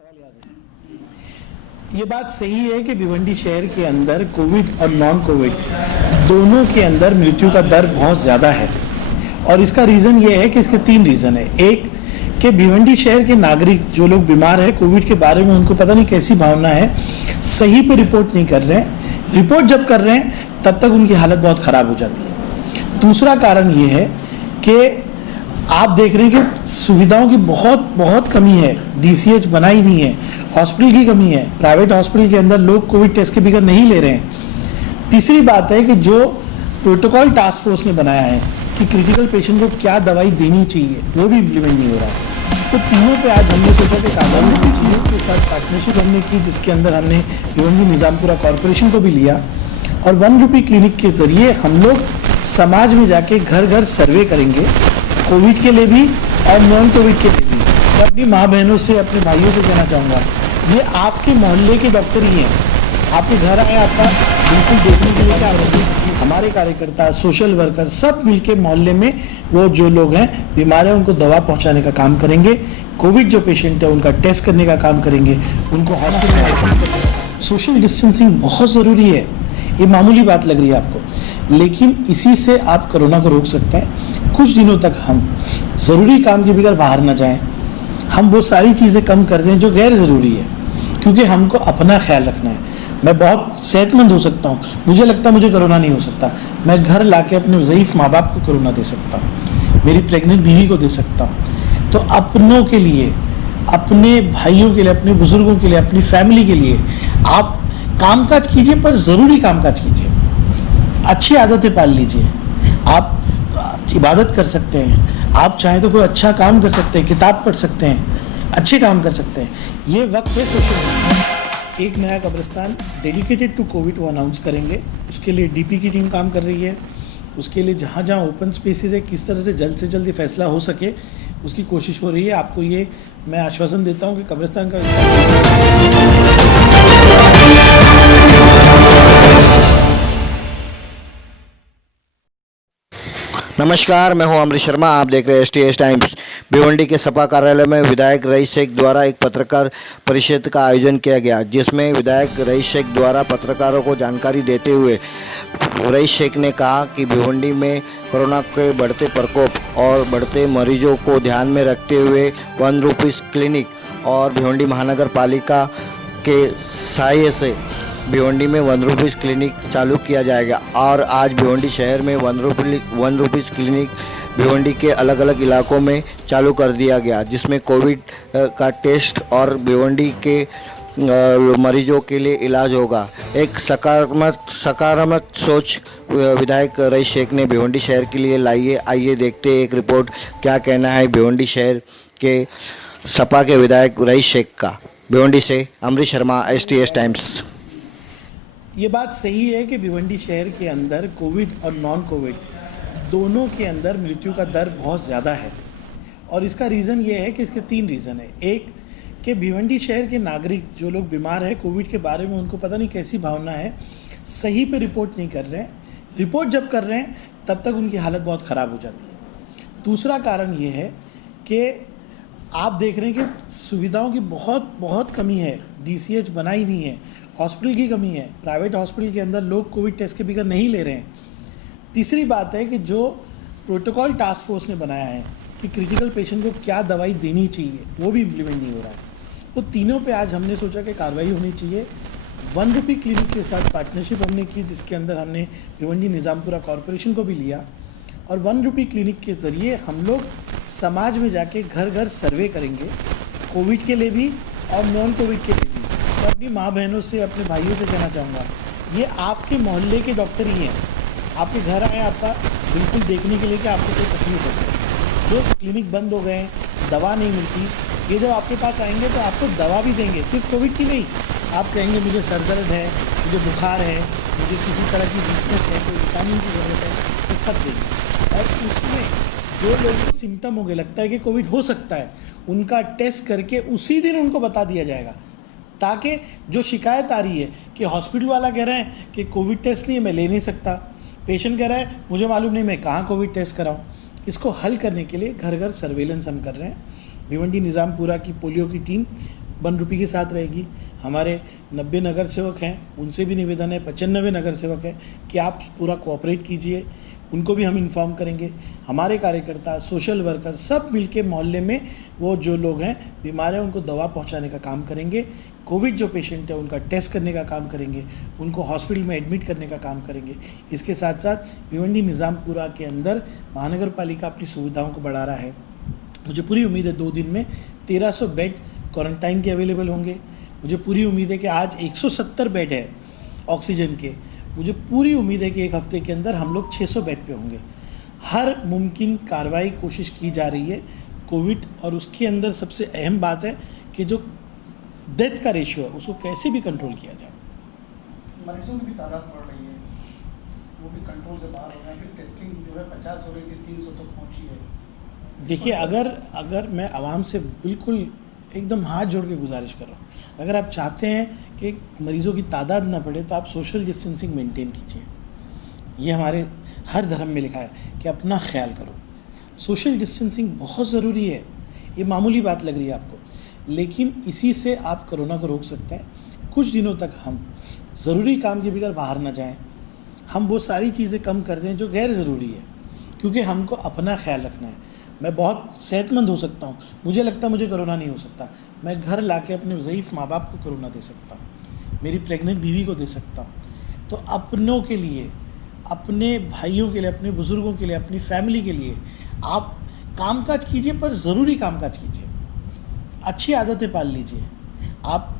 सवाल याद है। ये बात सही है कि भिवंडी शहर के अंदर कोविड और नॉन कोविड दोनों के अंदर मृत्यु का दर बहुत ज़्यादा है और इसका रीज़न ये है कि इसके तीन रीज़न है। एक कि भिवंडी शहर के नागरिक जो लोग बीमार हैं कोविड के बारे में उनको पता नहीं कैसी भावना है, सही पे रिपोर्ट नहीं कर रहे हैं। रिपोर्ट जब कर रहे हैं तब तक उनकी हालत बहुत ख़राब हो जाती है। दूसरा कारण ये है कि आप देख रहे हैं कि सुविधाओं की बहुत कमी है। डीसीएच बना ही नहीं है, हॉस्पिटल की कमी है, प्राइवेट हॉस्पिटल के अंदर लोग कोविड टेस्ट के बगैर नहीं ले रहे हैं। तीसरी बात है कि जो प्रोटोकॉल टास्क फोर्स ने बनाया है कि क्रिटिकल पेशेंट को क्या दवाई देनी चाहिए वो भी इम्प्लीमेंट नहीं हो रहा है। तो तीनों पे आज हमने सोचा कि कार्बन के साथ पार्टनरशिप हमने की, जिसके अंदर हमने भिवंडी निजामपुरा कॉरपोरेशन को भी लिया और 1 रुपये क्लिनिक के जरिए हम लोग समाज में जाके घर घर सर्वे करेंगे, कोविड के लिए भी और नॉन कोविड के लिए भी। मैं अपनी माँ बहनों से, अपने भाइयों से कहना चाहूँगा, ये आपके मोहल्ले के डॉक्टर ही हैं। आपके घर आए, आपका बिल्कुल देखने के लिए क्या होगी, हमारे कार्यकर्ता, सोशल वर्कर सब मिलके मोहल्ले में वो जो लोग हैं बीमार हैं उनको दवा पहुंचाने का काम करेंगे। कोविड जो पेशेंट है उनका टेस्ट करने का काम करेंगे, उनको हॉस्पिटल में। सोशल डिस्टेंसिंग बहुत ज़रूरी है। ये मामूली बात लग रही है आपको, लेकिन इसी से आप कोरोना को रोक सकते हैं। कुछ दिनों तक हम ज़रूरी काम के बगैर बाहर ना जाएं, हम वो सारी चीज़ें कम कर दें जो गैर ज़रूरी है, क्योंकि हमको अपना ख्याल रखना है। मैं बहुत सेहतमंद हो सकता हूँ, मुझे लगता है मुझे कोरोना नहीं हो सकता, मैं घर लाके अपने ज़ईफ़ माँ बाप को कोरोना दे सकता हूँ, मेरी प्रेग्नेंट बीवी को दे सकता हूँ। तो अपनों के लिए, अपने भाइयों के लिए, अपने बुज़ुर्गों के लिए, अपनी फैमिली के लिए आप कामकाज कीजिए, पर ज़रूरी कामकाज कीजिए, अच्छी आदतें पाल लीजिए। आप इबादत कर सकते हैं, आप चाहें तो कोई अच्छा काम कर सकते हैं, किताब पढ़ सकते हैं, अच्छे काम कर सकते हैं। ये वक्त है सोशल। एक नया कब्रिस्तान डेडिकेटेड टू कोविड वो अनाउंस करेंगे, उसके लिए डीपी की टीम काम कर रही है। उसके लिए जहाँ जहाँ ओपन स्पेसेस है किस तरह से जल्द ये फैसला हो सके उसकी कोशिश हो रही है। आपको ये मैं आश्वासन देता हूँ कि कब्रिस्तान का नमस्कार, मैं हूं अमरीश शर्मा। आप देख रहे हैं STS टाइम्स। भिवंडी के सपा कार्यालय में विधायक रईस शेख द्वारा एक पत्रकार परिषद का आयोजन किया गया, जिसमें विधायक रईस शेख द्वारा पत्रकारों को जानकारी देते हुए रईस शेख ने कहा कि भिवंडी में कोरोना के बढ़ते प्रकोप और बढ़ते मरीजों को ध्यान में रखते हुए 1 रुपीज़ क्लिनिक और भिवंडी महानगर पालिका के सहायता से भिवंडी में 1 रुपीज़ क्लिनिक चालू किया जाएगा। और आज भिवंडी शहर में 1 रुपीज़ क्लिनिक भिवंडी के अलग अलग इलाकों में चालू कर दिया गया, जिसमें कोविड का टेस्ट और भिवंडी के मरीजों के लिए इलाज होगा। एक सकारात्मक सोच विधायक रईस शेख ने भिवंडी शहर के लिए लाई है। आइए देखते हैं एक रिपोर्ट, क्या कहना है भिवंडी शहर के सपा के विधायक रईस शेख का। भिवंडी से अमरीश शर्मा, STS टाइम्स। ये बात सही है कि भिवंडी शहर के अंदर कोविड और नॉन कोविड दोनों के अंदर मृत्यु का दर बहुत ज़्यादा है और इसका रीज़न ये है कि इसके तीन रीज़न है। एक कि भिवंडी शहर के नागरिक जो लोग बीमार हैं कोविड के बारे में उनको पता नहीं कैसी भावना है, सही पे रिपोर्ट नहीं कर रहे हैं। रिपोर्ट जब कर रहे हैं तब तक उनकी हालत बहुत ख़राब हो जाती है। दूसरा कारण ये है कि आप देख रहे हैं कि सुविधाओं की बहुत कमी है। डीसीएच बना ही नहीं है, हॉस्पिटल की कमी है, प्राइवेट हॉस्पिटल के अंदर लोग कोविड टेस्ट के बगैर नहीं ले रहे हैं। तीसरी बात है कि जो प्रोटोकॉल टास्क फोर्स ने बनाया है कि क्रिटिकल पेशेंट को क्या दवाई देनी चाहिए वो भी इम्प्लीमेंट नहीं हो रहा है। तो तीनों पे आज हमने सोचा कि कार्रवाई होनी चाहिए। 1 रुपये क्लिनिक के साथ पार्टनरशिप हमने की, जिसके अंदर हमने भिवंडी निजामपुरा कॉरपोरेशन को भी लिया और 1 रुपये क्लिनिक के ज़रिए हम लोग समाज में जाके घर घर सर्वे करेंगे, कोविड के लिए भी और नॉन कोविड के लिए भी। मैं अपनी माँ बहनों से, अपने भाइयों से कहना चाहूँगा, ये आपके मोहल्ले के डॉक्टर ही हैं। आपके घर आए, आपका बिल्कुल देखने के लिए कि आपको कोई तकलीफ होती है। जो क्लिनिक बंद हो गए, दवा नहीं मिलती, ये जब आपके पास आएंगे तो आपको दवा भी देंगे, सिर्फ कोविड की नहीं। आप कहेंगे मुझे सर दर्द है, मुझे बुखार है, मुझे किसी तरह की वीकनेस है, कोई विटामिन की ज़रूरत है, तो सब देंगे। और उसमें जो लोगों को सिम्टम हो गए, लगता है कि कोविड हो सकता है, उनका टेस्ट करके उसी दिन उनको बता दिया जाएगा, ताकि जो शिकायत आ रही है कि हॉस्पिटल वाला कह रहे हैं कि कोविड टेस्ट नहीं है, मैं ले नहीं सकता, पेशेंट कह रहा है मुझे मालूम नहीं मैं कहाँ कोविड टेस्ट कराऊं, इसको हल करने के लिए घर घर सर्वेलेंस हम कर रहे हैं। भिवंडी निज़ामपुरा की पोलियो की टीम ₹1 के साथ रहेगी। हमारे 90 नगर सेवक हैं, उनसे भी निवेदन है, 95 नगर सेवक हैं कि आप पूरा कोऑपरेट कीजिए, उनको भी हम इन्फॉर्म करेंगे। हमारे कार्यकर्ता, सोशल वर्कर सब मिलके मोहल्ले में वो जो लोग हैं बीमार हैं उनको दवा पहुंचाने का काम करेंगे। कोविड जो पेशेंट है उनका टेस्ट करने का काम करेंगे, उनको हॉस्पिटल में एडमिट करने का काम करेंगे। इसके साथ साथ भिवंडी निज़ामपुरा के अंदर महानगर पालिका अपनी सुविधाओं को बढ़ा रहा है। मुझे पूरी उम्मीद है 2 दिन में 1300 बेड क्वारंटाइन के अवेलेबल होंगे। मुझे पूरी उम्मीद है कि आज 170 बेड है ऑक्सीजन के। मुझे पूरी उम्मीद है कि एक हफ्ते के अंदर हम लोग 600 बेड पे होंगे। हर मुमकिन कार्रवाई कोशिश की जा रही है कोविड, और उसके अंदर सबसे अहम बात है कि जो डेथ का रेशियो है उसको कैसे भी कंट्रोल किया जाए। मरीजों की भी तादाद बढ़ रही है, वो भी कंट्रोल से बाहर हो रहा है। फिर टेस्टिंग जो है 50 हो रही थी, 300 तक पहुंची है। देखिए, अगर मैं आवाम से बिल्कुल एकदम हाथ जोड़ के गुजारिश कर रहा हूँ, अगर आप चाहते हैं कि मरीज़ों की तादाद ना बढ़े तो आप सोशल डिस्टेंसिंग मेंटेन कीजिए। ये हमारे हर धर्म में लिखा है कि अपना ख्याल करो। सोशल डिस्टेंसिंग बहुत ज़रूरी है। ये मामूली बात लग रही है आपको, लेकिन इसी से आप कोरोना को रोक सकते हैं। कुछ दिनों तक हम ज़रूरी काम के बगैर बाहर ना जाएं, हम वो सारी चीज़ें कम कर दें जो गैर ज़रूरी है, क्योंकि हमको अपना ख्याल रखना है। मैं बहुत सेहतमंद हो सकता हूँ, मुझे लगता है मुझे कोरोना नहीं हो सकता, मैं घर लाके अपने ज़ईफ़ माँ बाप को कोरोना दे सकता हूँ, मेरी प्रेग्नेंट बीवी को दे सकता हूँ। तो अपनों के लिए, अपने भाइयों के लिए, अपने बुज़ुर्गों के लिए, अपनी फैमिली के लिए आप कामकाज कीजिए, पर ज़रूरी कामकाज कीजिए। अच्छी आदतें पाल लीजिए। आप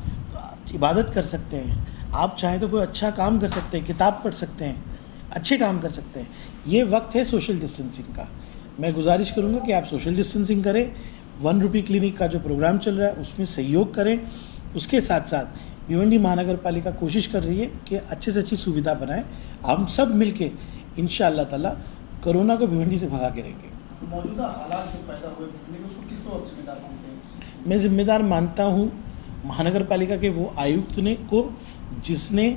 इबादत कर सकते हैं, आप चाहें तो कोई अच्छा काम कर सकते हैं, किताब पढ़ सकते हैं, अच्छे काम कर सकते हैं। ये वक्त है सोशल डिस्टेंसिंग का। मैं गुजारिश करूंगा कि आप सोशल डिस्टेंसिंग करें। ₹1 क्लिनिक का जो प्रोग्राम चल रहा है उसमें सहयोग करें। उसके साथ साथ भिवंडी महानगर पालिका कोशिश कर रही है कि अच्छे से अच्छी सुविधा बनाएं। हम सब मिलके इंशाअल्लाह ताला कोरोना को भिवंडी से भगा के रहेंगे। मौजूदा हालात जो पैदा हुए भिवंडी, उसको किस तो जिम्मेदार मानते हैं? मैं ज़िम्मेदार मानता हूँ महानगर पालिका के वो आयुक्त को जिसने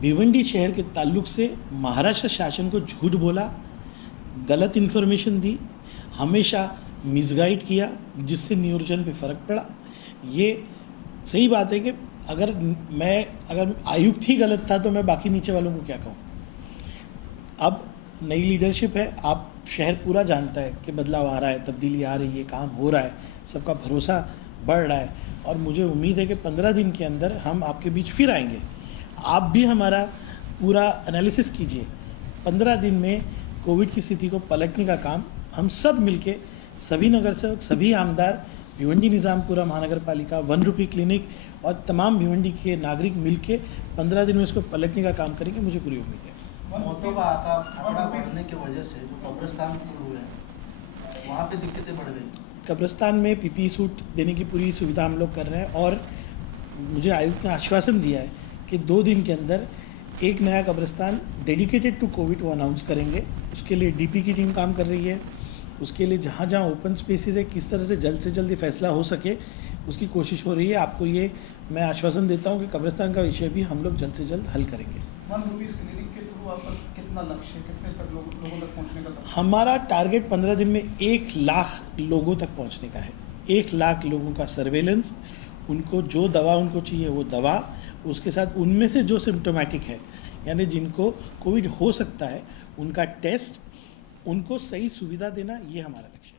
भिवंडी शहर के ताल्लुक से महाराष्ट्र शासन को झूठ बोला, गलत इन्फॉर्मेशन दी, हमेशा मिसगाइड किया, जिससे नियोजन पे फ़र्क पड़ा। ये सही बात है कि अगर आयुक्त ही गलत था तो मैं बाकी नीचे वालों को क्या कहूँ। अब नई लीडरशिप है, आप शहर पूरा जानता है कि बदलाव आ रहा है, तब्दीली आ रही है, काम हो रहा है, सबका भरोसा बढ़ रहा है, और मुझे उम्मीद है कि 15 दिन के अंदर हम आपके बीच फिर आएंगे। आप भी हमारा पूरा एनालिसिस कीजिए। 15 दिन में कोविड की स्थिति को पलटने का काम हम सब मिलके, सभी नगर सेवक, सभी आमदार, भिवंडी निज़ामपुरा महानगर पालिका, ₹1 क्लिनिक और तमाम भिवंडी के नागरिक मिलके 15 दिन में इसको पलटने का काम करेंगे। मुझे पूरी उम्मीद है। मौतों का आंकड़ा बढ़ने की वजह से जो कब्रिस्तान हुए हैं वहाँ पे दिक्कतें बढ़ गई। कब्रिस्तान में PPE सूट देने की पूरी सुविधा हम लोग कर रहे हैं, और मुझे आयुक्त ने आश्वासन दिया है कि 2 दिन के अंदर एक नया कब्रिस्तान डेडिकेटेड टू कोविड वो अनाउंस करेंगे। उसके लिए DP की टीम काम कर रही है। उसके लिए जहाँ जहाँ ओपन स्पेसेस है किस तरह से जल्द ही फैसला हो सके उसकी कोशिश हो रही है। आपको ये मैं आश्वासन देता हूँ कि कब्रिस्तान का विषय भी हम लोग जल्द से जल्द हल करेंगे। ₹1 क्लिनिक के थ्रू आपका कितना लक्ष्य, कितने तक लोगों तक पहुँचने का लक्ष्य? हमारा टारगेट 15 दिन में 1 लाख लोगों तक पहुँचने का है। 1 लाख लोगों का सर्वेलेंस, उनको जो दवा उनको चाहिए वो दवा, उसके साथ उनमें से जो सिम्टोमेटिक है यानी जिनको कोविड हो सकता है उनका टेस्ट, उनको सही सुविधा देना, ये हमारा लक्ष्य है।